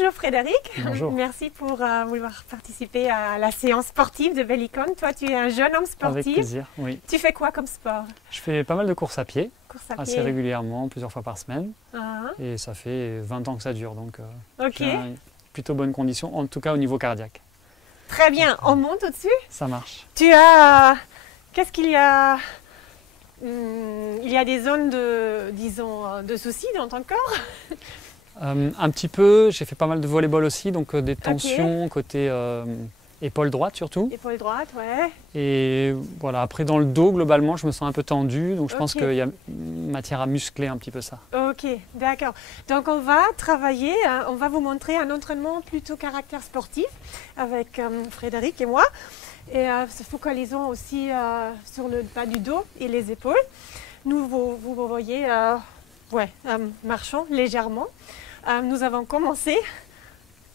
Bonjour Frédéric. Bonjour. Merci pour vouloir participer à la séance sportive de Bellicon. Toi, tu es un jeune homme sportif. Avec plaisir, oui. Tu fais quoi comme sport? Je fais pas mal de courses à pied, Course à assez pied. régulièrement, plusieurs fois par semaine. Ah, Et ça fait 20 ans que ça dure, donc ok, j'ai une plutôt bonne condition, en tout cas au niveau cardiaque. très bien. On monte au-dessus. Ça marche. Tu as... Qu'est-ce qu'il y a? Il y a des zones de, disons, de soucis dans ton corps? Un petit peu, j'ai fait pas mal de volleyball aussi, donc des tensions côté épaule droite surtout. Épaule droite, ouais. Et voilà, après dans le dos, globalement, je me sens un peu tendu, donc je pense Ok. qu'il y a matière à muscler un petit peu ça. Ok, d'accord. Donc on va travailler, on va vous montrer un entraînement plutôt caractère sportif avec Frédéric et moi. Et se focalisons aussi sur le bas du dos et les épaules. Nous, vous voyez, marchons légèrement. Nous avons commencé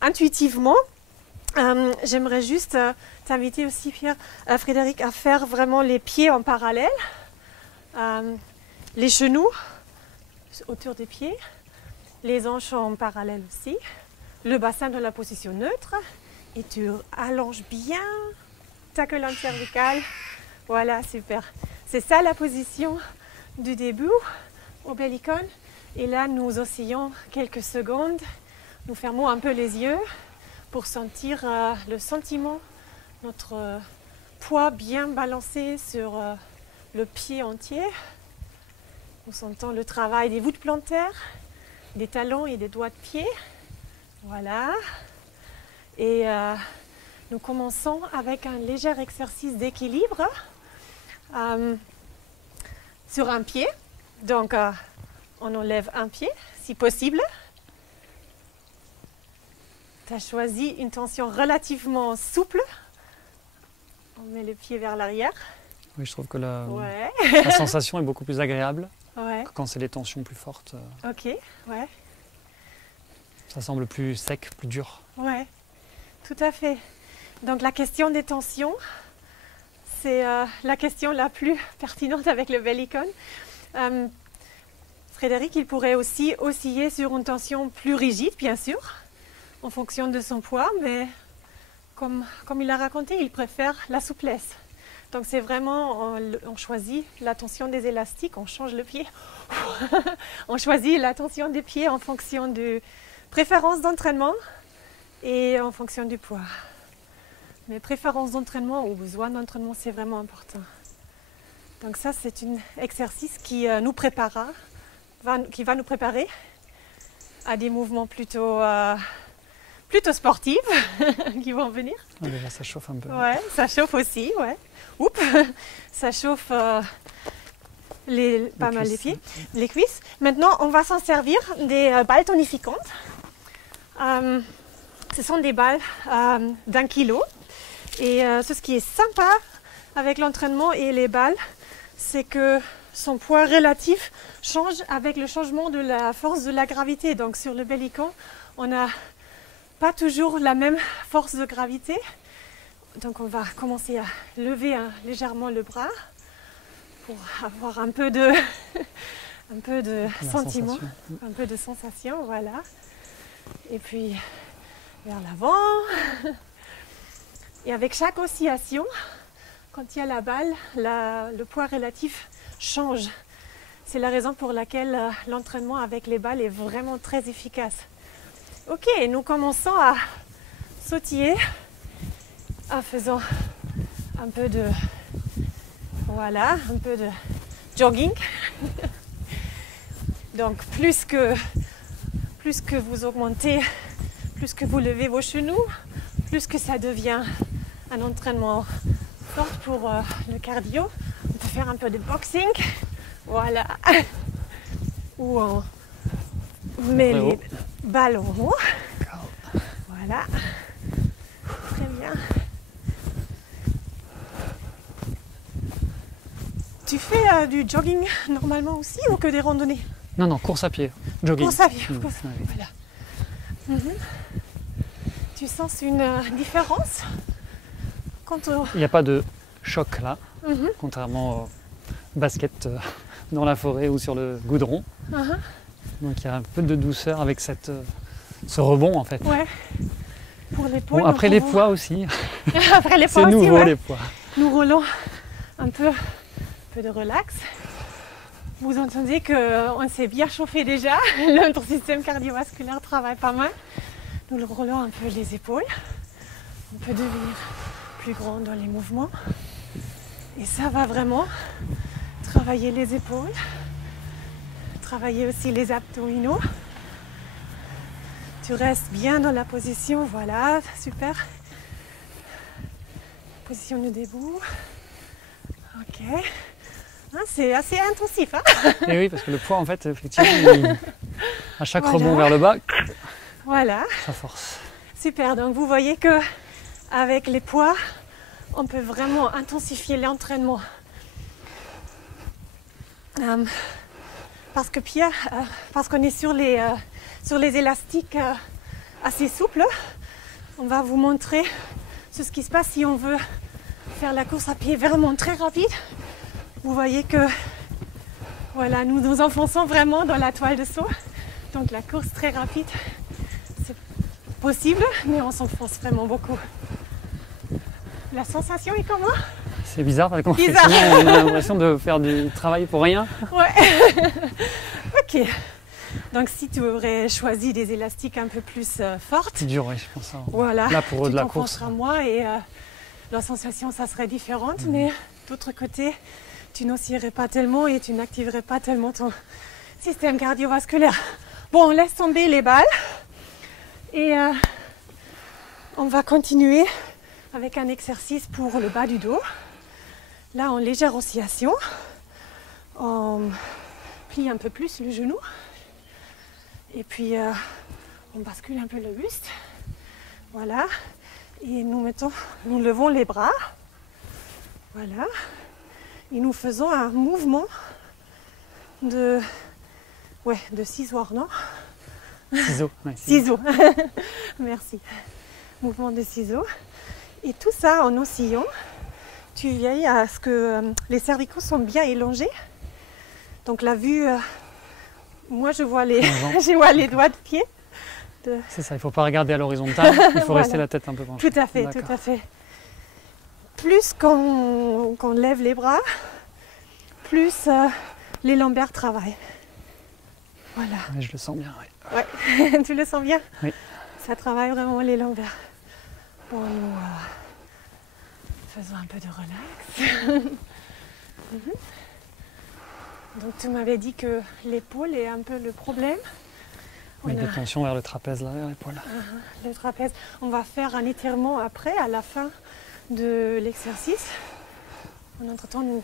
intuitivement. J'aimerais juste t'inviter aussi, Pierre, Frédéric, à faire vraiment les pieds en parallèle. Les genoux autour des pieds, les hanches en parallèle aussi, le bassin dans la position neutre et tu allonges bien ta colonne cervicale. Voilà, super. C'est ça la position du début au Bellicon. Et là, nous oscillons quelques secondes. Nous fermons un peu les yeux pour sentir le sentiment, notre poids bien balancé sur le pied entier. Nous sentons le travail des voûtes plantaires, des talons et des doigts de pied. Voilà. Et nous commençons avec un léger exercice d'équilibre sur un pied. Donc, on enlève un pied, si possible. Tu as choisi une tension relativement souple. On met le pied vers l'arrière. Oui, je trouve que la Ouais. sensation est beaucoup plus agréable Ouais. que quand c'est les tensions plus fortes. Ok. Ouais. Ça semble plus sec, plus dur. Ouais. Tout à fait. Donc la question des tensions, c'est la question la plus pertinente avec le Bellicon. Frédéric, il pourrait aussi osciller sur une tension plus rigide, bien sûr, en fonction de son poids, mais comme il a raconté, il préfère la souplesse. Donc c'est vraiment, on choisit la tension des élastiques, on change le pied. On choisit la tension des pieds en fonction de préférence d'entraînement et en fonction du poids. Mais préférence d'entraînement ou besoin d'entraînement, c'est vraiment important. Donc ça, c'est un exercice qui nous préparera, qui va nous préparer à des mouvements plutôt sportifs qui vont venir. Ah, déjà, ça chauffe un peu. Ouais, ça chauffe aussi, ouais. Oups, ça chauffe pas mal les pieds, les cuisses. Maintenant, on va s'en servir des balles tonificantes. Ce sont des balles d'1 kilo. Et ce qui est sympa avec l'entraînement et les balles, c'est que son poids relatif change avec le changement de la force de la gravité. Donc sur le Bellicon, on n'a pas toujours la même force de gravité. Donc on va commencer à lever légèrement le bras pour avoir un peu de sentiment, sensation. un peu de sensation, voilà. Et puis vers l'avant. Et avec chaque oscillation, quand il y a la balle, le poids relatif change. C'est la raison pour laquelle l'entraînement avec les balles est vraiment très efficace. Ok, nous commençons à sautiller en faisant un peu de jogging. Donc plus que vous augmentez, plus que vous levez vos genoux, plus que ça devient un entraînement fort pour le cardio. On peut faire un peu de boxing, voilà, où on met les balles en haut, voilà, très bien. Tu fais du jogging normalement aussi ou que des randonnées? Non, non, course à pied, jogging. Course à pied, Mmh, course à pied, oui. voilà. Tu sens une différence quand on... Il n'y a pas de choc là, contrairement au basket dans la forêt ou sur le goudron. Donc il y a un peu de douceur avec cette ce rebond en fait. Ouais. Pour l'épaule. Bon, après les poids aussi. Après les poids C'est aussi, nouveau ouais. les poids. Nous roulons un peu de relax. Vous entendez qu'on s'est bien chauffé déjà. Notre système cardiovasculaire travaille pas mal. Nous roulons un peu les épaules. On peut devenir plus grand dans les mouvements. Et ça va vraiment travailler les épaules. Travailler aussi les abdominaux. Tu restes bien dans la position. Voilà, super. Position de debout. Ok. Hein, c'est assez intensif. Hein. Et oui, parce que le poids, en fait, effectivement, à chaque rebond vers le bas, voilà. ça force. Super. Donc, vous voyez que avec les poids, on peut vraiment intensifier l'entraînement. Parce que Pierre, parce qu'on est sur les élastiques assez souples, on va vous montrer ce qui se passe si on veut faire la course à pied vraiment très rapide. Vous voyez que voilà, nous nous enfonçons vraiment dans la toile de saut. Donc la course très rapide, c'est possible, mais on s'enfonce vraiment beaucoup. La sensation est comment? C'est bizarre parce qu'effectivement on a l'impression de faire du travail pour rien. Ouais. Ok. Donc si tu aurais choisi des élastiques un peu plus fortes, C'est dur, oui, je pense. Ça. voilà, Là pour eux de la course. Tu t'enfonceras moins et la sensation ça serait différente, mais d'autre côté, tu n'oscillerais pas tellement et tu n'activerais pas tellement ton système cardiovasculaire. Bon, on laisse tomber les balles et on va continuer avec un exercice pour le bas du dos. Là, en légère oscillation, on plie un peu plus le genou et puis on bascule un peu le buste. Voilà. Et nous levons les bras. Voilà. Et nous faisons un mouvement de ciseaux, non? Ciseaux. Ouais, Ciseaux. Merci. Mouvement de ciseaux. Et tout ça en oscillant. Tu veilles à ce que les cervicaux sont bien élongés. Donc la vue, moi je vois je vois les doigts de pied. C'est ça, il ne faut pas regarder à l'horizontale, il faut Voilà. rester la tête un peu penchée. Tout à fait, tout à fait. Plus qu'on lève les bras, plus les lombaires travaillent. Voilà. Ouais, je le sens bien, oui. Ouais. Tu le sens bien? Oui. Ça travaille vraiment les lombaires. Bon, nous faisons un peu de relax. Donc tu m'avais dit que l'épaule est un peu le problème. Oui, des tensions vers le trapèze, là, vers l'épaule. Le trapèze. On va faire un étirement après, à la fin de l'exercice. En entre-temps, nous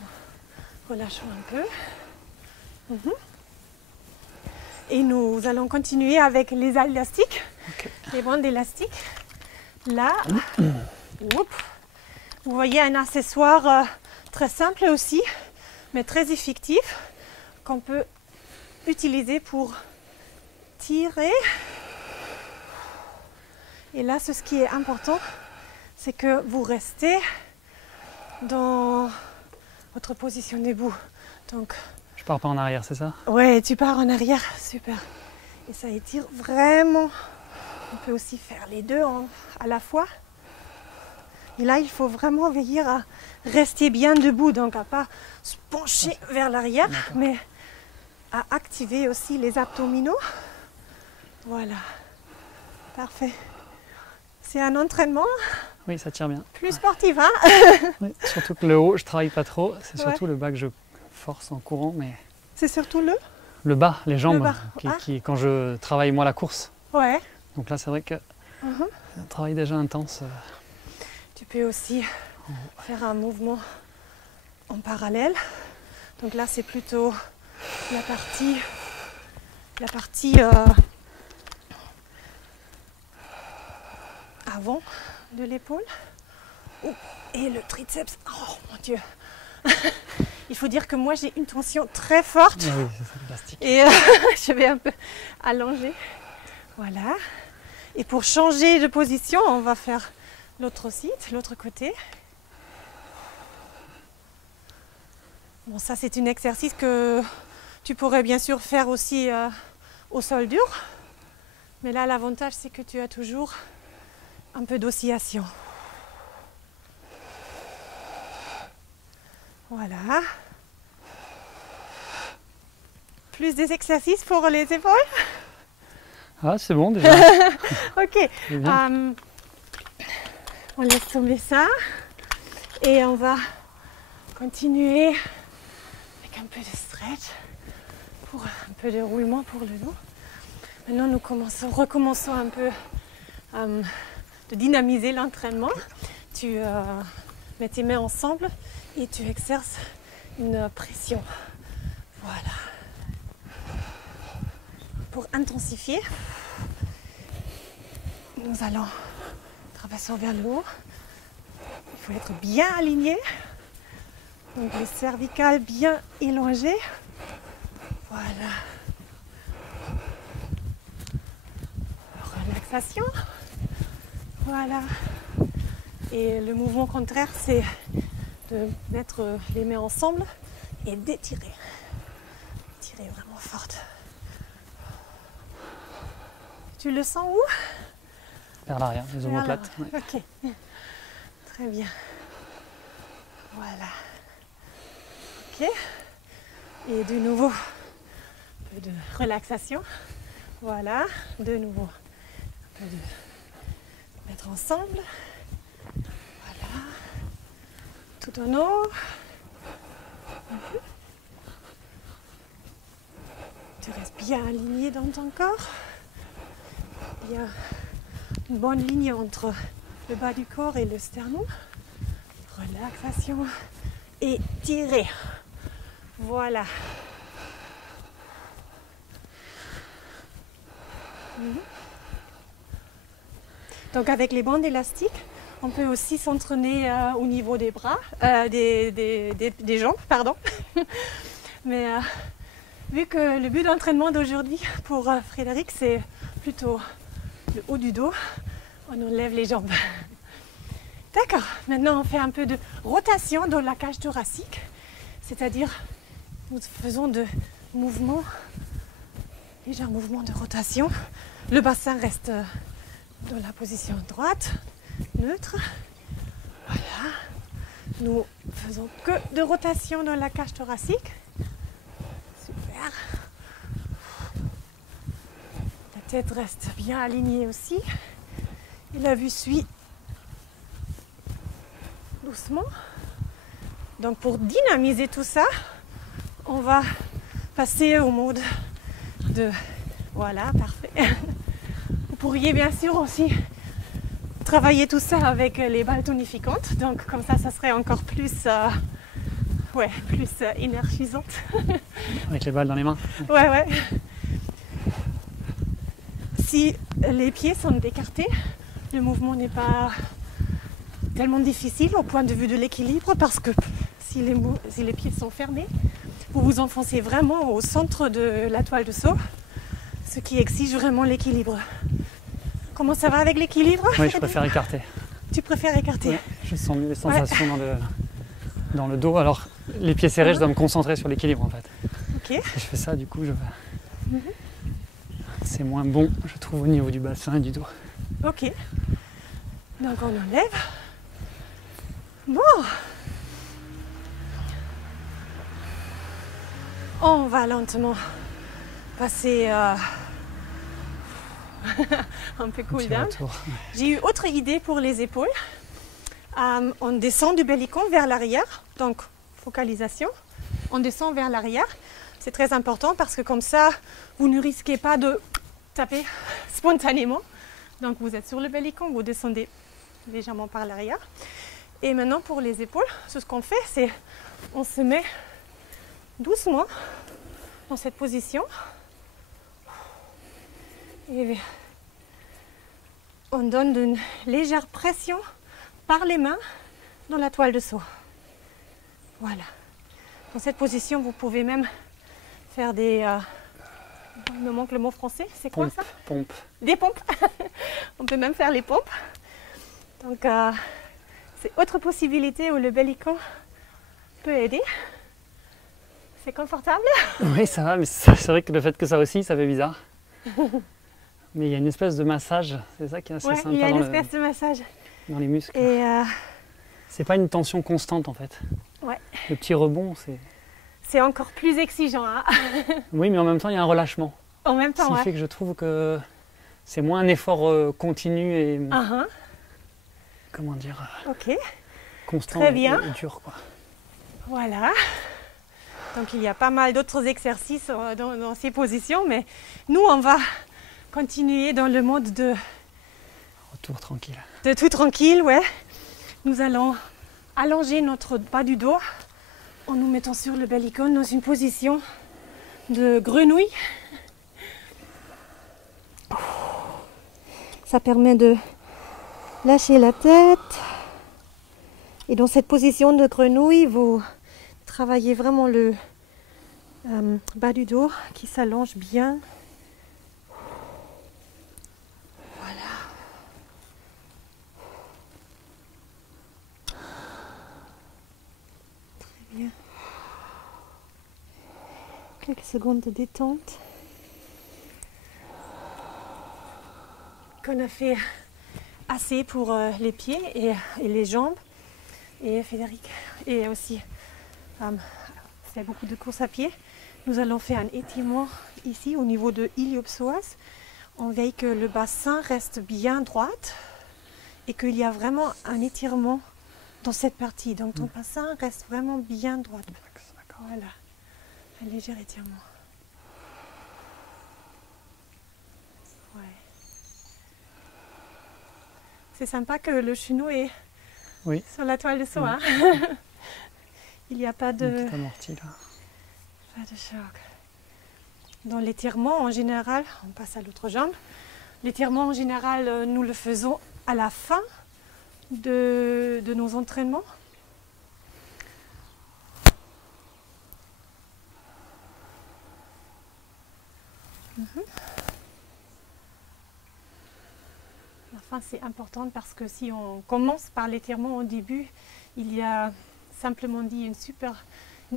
relâchons un peu. Et nous allons continuer avec les élastiques, les bandes élastiques. Là, vous voyez un accessoire très simple aussi, mais très effectif, qu'on peut utiliser pour tirer. Et là, ce qui est important, c'est que vous restez dans votre position debout. Donc, je pars pas en arrière, c'est ça? Ouais, tu pars en arrière, super. Et ça étire vraiment. On peut aussi faire les deux à la fois. Et là, il faut vraiment veiller à rester bien debout, donc à pas se pencher vers l'arrière, mais à activer aussi les abdominaux. Voilà, parfait. C'est un entraînement. Oui, ça tire bien. Plus sportif, hein? Oui, surtout que le haut, je travaille pas trop. C'est surtout le bas que je force en courant, mais c'est surtout le bas, les jambes, bas. Quand je travaille moi la course. Ouais. Donc là, c'est vrai que c'est un travail déjà intense. Tu peux aussi faire un mouvement en parallèle. Donc là, c'est plutôt la partie avant de l'épaule. Et le triceps. Oh mon Dieu! Il faut dire que moi, j'ai une tension très forte. Ah oui, c'est fantastique. Et je vais un peu allonger. Voilà. Et pour changer de position, on va faire l'autre site, l'autre côté. Bon, ça c'est un exercice que tu pourrais bien sûr faire aussi au sol dur. Mais là, l'avantage, c'est que tu as toujours un peu d'oscillation. Voilà. Plus des exercices pour les épaules? Ah, c'est bon déjà. Ok. On laisse tomber ça. Et on va continuer avec un peu de stretch, pour un peu de roulement pour le dos. Maintenant, nous recommençons un peu de dynamiser l'entraînement. Tu mets tes mains ensemble et tu exerces une pression. Voilà. Pour intensifier, nous allons traverser vers le haut. Il faut être bien aligné. Donc les cervicales bien élongées. Voilà. Relaxation. Voilà. Et le mouvement contraire, c'est de mettre les mains ensemble et d'étirer. Tirer vraiment forte. Tu le sens où? Vers l'arrière, les omoplates. Ouais. Ok. Très bien. Voilà. Ok. Et de nouveau, un peu de relaxation. Voilà. De nouveau, un peu de mettre ensemble. Voilà. Tout en haut. Tu restes bien aligné dans ton corps. Il y a une bonne ligne entre le bas du corps et le sternum. Relaxation et tirer. Voilà. Donc avec les bandes élastiques, on peut aussi s'entraîner au niveau des bras, des jambes, pardon. Mais vu que le but d'entraînement d'aujourd'hui pour Frédéric, c'est plutôt le haut du dos, on enlève les jambes. D'accord, maintenant on fait un peu de rotation dans la cage thoracique, c'est-à-dire nous faisons de mouvements, légers mouvements de rotation. Le bassin reste dans la position droite, neutre. Voilà, nous faisons que de rotation dans la cage thoracique. Super. La tête reste bien alignée aussi. Et la vue suit doucement. Donc pour dynamiser tout ça, on va passer au mode de... Voilà, parfait. Vous pourriez bien sûr aussi travailler tout ça avec les balles tonificantes. Donc comme ça serait encore plus, plus énergisante. Avec les balles dans les mains. Ouais. Si les pieds sont écartés, le mouvement n'est pas tellement difficile au point de vue de l'équilibre, parce que si les pieds sont fermés, vous vous enfoncez vraiment au centre de la toile de saut, ce qui exige vraiment l'équilibre. Comment ça va avec l'équilibre? Oui, je préfère écarter. Tu préfères écarter? Oui, je sens mieux les sensations dans le dos. Alors, les pieds serrés, je dois me concentrer sur l'équilibre en fait. Ok. Si je fais ça, du coup, c'est moins bon, je trouve, au niveau du bassin et du dos. Ok. Donc on enlève. Bon. On va lentement passer un peu cool down. J'ai eu autre idée pour les épaules. On descend du belly con vers l'arrière, donc focalisation. On descend vers l'arrière. C'est très important parce que comme ça, vous ne risquez pas de taper spontanément. Donc vous êtes sur le belly con, vous descendez légèrement par l'arrière. Et maintenant pour les épaules, ce qu'on fait, c'est on se met doucement dans cette position. Et on donne une légère pression par les mains dans la toile de saut. Voilà. Dans cette position, vous pouvez même faire des... il me manque le mot français, c'est quoi ça? Pompes. Des pompes. On peut même faire les pompes. Donc, c'est autre possibilité où le belly-con peut aider. C'est confortable? Oui, ça va, mais c'est vrai que le fait que ça aussi, ça fait bizarre. Mais il y a une espèce de massage, c'est ça qui est assez Ouais, sympa il y a dans, une espèce de massage. dans les muscles. Et C'est pas une tension constante en fait. ouais. Le petit rebond, C'est encore plus exigeant. Hein. Oui, mais en même temps, il y a un relâchement. En même Ce temps, qui ouais. fait que je trouve que c'est moins un effort continu et comment dire, Ok, constant très bien. et dur, quoi. Voilà. Donc il y a pas mal d'autres exercices dans ces positions, mais nous on va continuer dans le mode de Retour tranquille. tout tranquille, ouais. Nous allons allonger notre bas du dos en nous mettant sur le belly-con dans une position de grenouille. Ça permet de lâcher la tête. Et dans cette position de grenouille, vous travaillez vraiment le bas du dos qui s'allonge bien. Bien. Quelques secondes de détente. Qu'on a fait assez pour les pieds et les jambes. Et Frédéric et aussi fait beaucoup de courses à pied. Nous allons faire un étirement ici au niveau de iliopsoas. On veille que le bassin reste bien droit et qu'il y a vraiment un étirement dans cette partie. Donc ton bassin reste vraiment bien droit. Voilà, un léger étirement. Ouais. C'est sympa que le chenot est sur la toile de soie. Il n'y a pas de amorti, là. Pas de choc. Dans l'étirement, en général, on passe à l'autre jambe. L'étirement, en général, nous le faisons à la fin de nos entraînements. La fin, c'est important parce que si on commence par l'étirement au début, il y a simplement dit une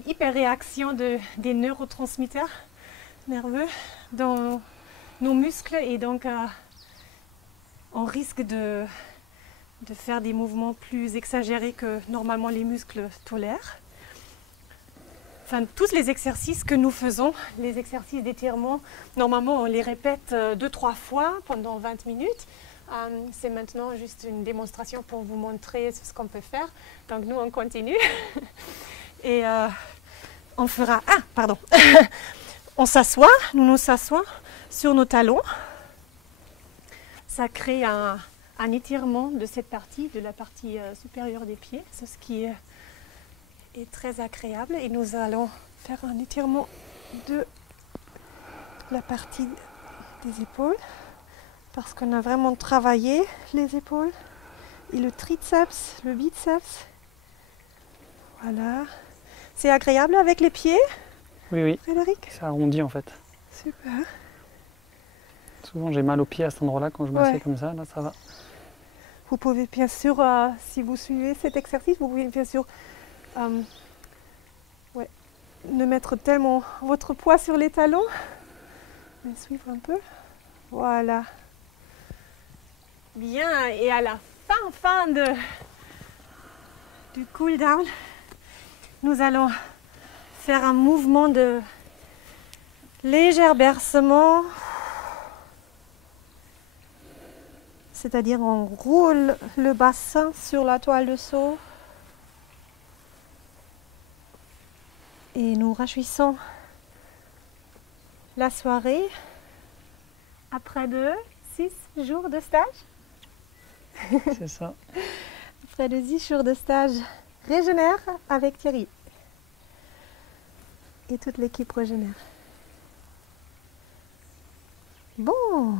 hyper-réaction des neurotransmetteurs nerveux dans nos muscles et donc on risque de faire des mouvements plus exagérés que normalement les muscles tolèrent. Enfin, tous les exercices que nous faisons, les exercices d'étirement, normalement on les répète 2-3 fois pendant 20 minutes. C'est maintenant juste une démonstration pour vous montrer ce qu'on peut faire. Donc nous on continue. Et on fera... Ah, pardon. On s'assoit, nous nous s'assoit sur nos talons. Ça crée un étirement de cette partie, de la partie supérieure des pieds. C'est ce qui est très agréable. Et nous allons faire un étirement de la partie des épaules. Parce qu'on a vraiment travaillé les épaules. Et le triceps, le biceps. Voilà. C'est agréable avec les pieds, Oui, Frédéric? ça arrondit en fait. Super. Souvent j'ai mal aux pieds à cet endroit-là quand je m'assieds comme ça, là ça va. Vous pouvez bien sûr, si vous suivez cet exercice, vous pouvez bien sûr ne mettre tellement votre poids sur les talons, mais suivre un peu. Voilà. Bien, et à la fin du cool down, nous allons faire un mouvement de léger bercement. C'est-à-dire on roule le bassin sur la toile de seau. Et nous rachouissons la soirée après 6 jours de stage. C'est ça. Après 10 jours de stage Régénère avec Thierry. Et toute l'équipe Régénère. Bon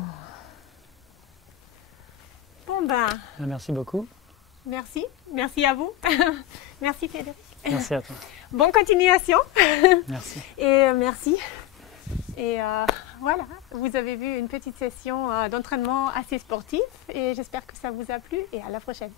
ben, Merci beaucoup. merci à vous. Merci Frédéric. Merci à toi. Bonne continuation. Merci. Et merci. Et voilà, vous avez vu une petite session d'entraînement assez sportif et j'espère que ça vous a plu et à la prochaine.